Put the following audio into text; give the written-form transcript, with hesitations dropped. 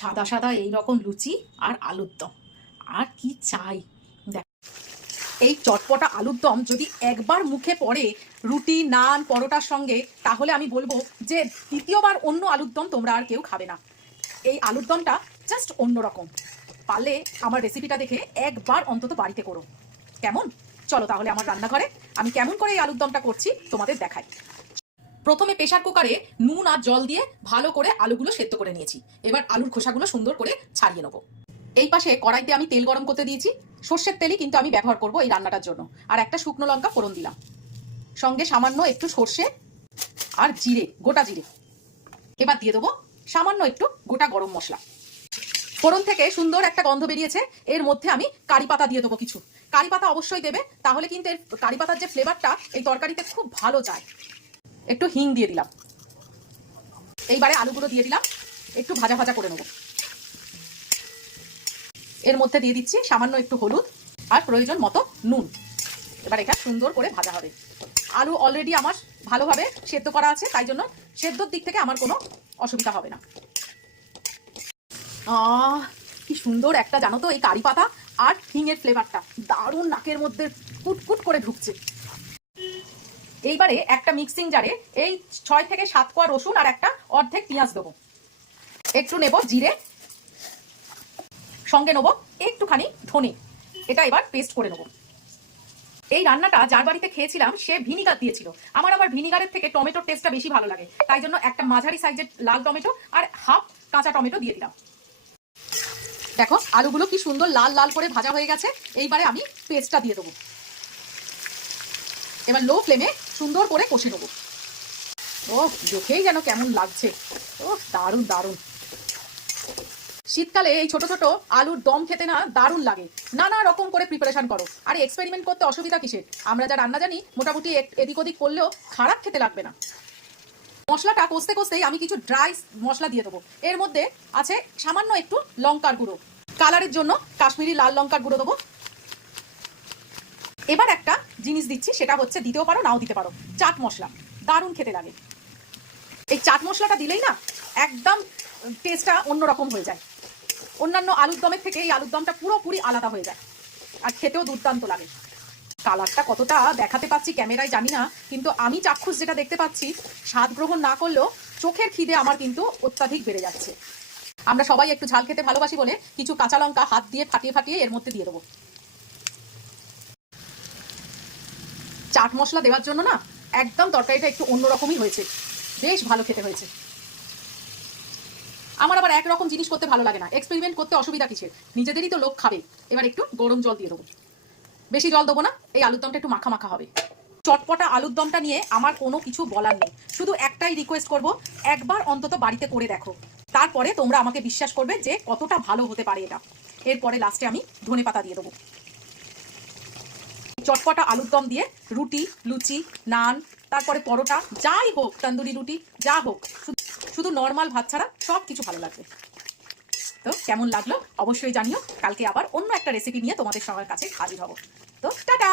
সাদা সাদা এই রকম লুচি আর আলুর দম, আর কি চাই। দেখ, এই চটপটা আলুর দম যদি একবার মুখে পড়ে রুটি নান পরোটার সঙ্গে, তাহলে আমি বলবো যে দ্বিতীয়বার অন্য আলুর দম তোমরা আর কেউ খাবে না। এই আলুর দমটা জাস্ট অন্যরকম। পারলে আমার রেসিপিটা দেখে একবার অন্তত বাড়িতে করো। কেমন? চলো তাহলে আমার রান্নাঘরে আমি কেমন করে এই আলুর দমটা করছি তোমাদের দেখাই। প্রথমে প্রেসার কুকারে নুন আর জল দিয়ে ভালো করে আলুগুলো সেদ্ধ করে নিয়েছি। এবার আলুর খোসাগুলো সুন্দর করে ছাড়িয়ে নেবো। এই পাশে কড়াইতে আমি তেল গরম করতে দিয়েছি। সর্ষের তেলই কিন্তু আমি ব্যবহার করব এই রান্নাটার জন্য। আর একটা শুকনো লঙ্কা ফোড়ন দিলাম, সঙ্গে সামান্য একটু সর্ষে আর জিরে, গোটা জিরে। এবার দিয়ে দেবো সামান্য একটু গোটা গরম মশলা। ফোড়ন থেকে সুন্দর একটা গন্ধ বেরিয়েছে, এর মধ্যে আমি কারি পাতা দিয়ে দেবো কিছু। কারি পাতা অবশ্যই দেবে, তাহলে কিন্তু এর কারি পাতার যে ফ্লেভারটা এই তরকারিতে খুব ভালো যায়। একটু হিং দিয়ে দিলাম। এইবারে আলুগুলো দিয়ে দিলাম, একটু ভাজা ভাজা করে নেব। এর মধ্যে দিয়ে দিচ্ছি সামান্য একটু হলুদ আর প্রয়োজন মতো নুন। এবার এটা সুন্দর করে ভাজা হবে। আলু অলরেডি আমার ভালোভাবে সেদ্ধ করা আছে, তাই জন্য সেদ্ধর দিক থেকে আমার কোনো অসুবিধা হবে না। কি সুন্দর একটা, জানো তো, এই কারি পাতা আর হিঙের ফ্লেভারটা দারুণ নাকের মধ্যে কুটকুট করে ঢুকছে। এইবারে একটা মিক্সিং জারে এই 6 থেকে 7 কোয়া রসুন আর একটা অর্ধেক পেঁয়াজ দেবো। একটু নেব জিরে, সঙ্গে নেবো একটুখানি ধনে। এটা এবার পেস্ট করে নেবো। এই রান্নাটা যার বাড়িতে খেয়েছিলাম সে ভিনিগার দিয়েছিল। আমার আবার ভিনিগারের থেকে টমেটোর টেস্টটা বেশি ভালো লাগে, তাই জন্য একটা মাঝারি সাইজের লাল টমেটো আর হাফ কাঁচা টমেটো দিয়ে দিলাম। দেখো আলুগুলো কি সুন্দর লাল লাল করে ভাজা হয়ে গেছে। এইবারে আমি পেস্টটা দিয়ে দেবো। এবার লো ফ্লেমে সুন্দর করে কষে নেবো। ও দেখেই যেন কেমন লাগছে। ও দারুণ দারুণ। শীতকালে এই ছোট ছোট আলুর দম খেতে না দারুণ লাগে। নানা রকম করে প্রিপারেশন করো, আর এক্সপেরিমেন্ট করতে অসুবিধা কিসের? আমরা যা রান্না জানি মোটামুটি এদিক ওদিক করলেও খারাপ খেতে লাগবে না। মশলাটা কষতে কষতেই আমি কিছু ড্রাই মশলা দিয়ে দেবো। এর মধ্যে আছে সামান্য একটু লঙ্কার গুঁড়ো, কালারের জন্য কাশ্মীরি লাল লঙ্কার গুঁড়ো দেবো। এবার একটা জিনিস দিচ্ছি, সেটা হচ্ছে দিতেও পারো নাও দিতে পারো, চাট মশলা। দারুণ খেতে লাগে। এই চাট মশলাটা দিলেই না একদম টেস্টটা অন্যরকম হয়ে যায়। অন্যান্য আলুর দমের থেকে এই আলুর দমটা পুরোপুরি আলাদা হয়ে যায়, আর খেতেও দুর্দান্ত লাগে। কালারটা কতটা দেখাতে পাচ্ছি ক্যামেরায় জানি না, কিন্তু আমি চাক্ষুষ যেটা দেখতে পাচ্ছি, স্বাদ গ্রহণ না করলেও চোখের খিদে আমার কিন্তু অত্যাধিক বেড়ে যাচ্ছে। আমরা সবাই একটু ঝাল খেতে ভালোবাসি বলে কিছু কাঁচা লঙ্কা হাত দিয়ে ফাটিয়ে ফাটিয়ে এর মধ্যে দিয়ে দেবো। চাট মশলা দেওয়ার জন্য না একদম তরকারিটা একটু অন্যরকমই হয়েছে, বেশ ভালো খেতে হয়েছে। আমার আবার একরকম জিনিস করতে ভালো লাগে না, এক্সপেরিমেন্ট করতে অসুবিধা কিসের? নিজেদেরই তো লোক খাবে। এবার একটু গরম জল দিয়ে দেবো, বেশি জল দেবো না, এই আলুর দমটা একটু মাখা মাখা হবে। চটপটা আলুর দমটা নিয়ে আমার কোনো কিছু বলার নেই, শুধু একটাই রিকোয়েস্ট করব, একবার অন্তত বাড়িতে করে দেখো। তারপরে তোমরা আমাকে বিশ্বাস করবে যে কতটা ভালো হতে পারে এটা। এরপরে লাস্টে আমি ধনেপাতা দিয়ে দেবো। চটপটা আলুর দম দিয়ে রুটি, লুচি, নান, তারপরে পরোটা, যাই হোক, তন্দুরি রুটি, যা হোক, শুধু নর্মাল ভাত ছাড়া সব কিছু ভালো লাগবে। তো কেমন লাগলো অবশ্যই জানিও। কালকে আবার অন্য একটা রেসিপি নিয়ে তোমাদের সবার কাছে হাজির হব। তো টাটা।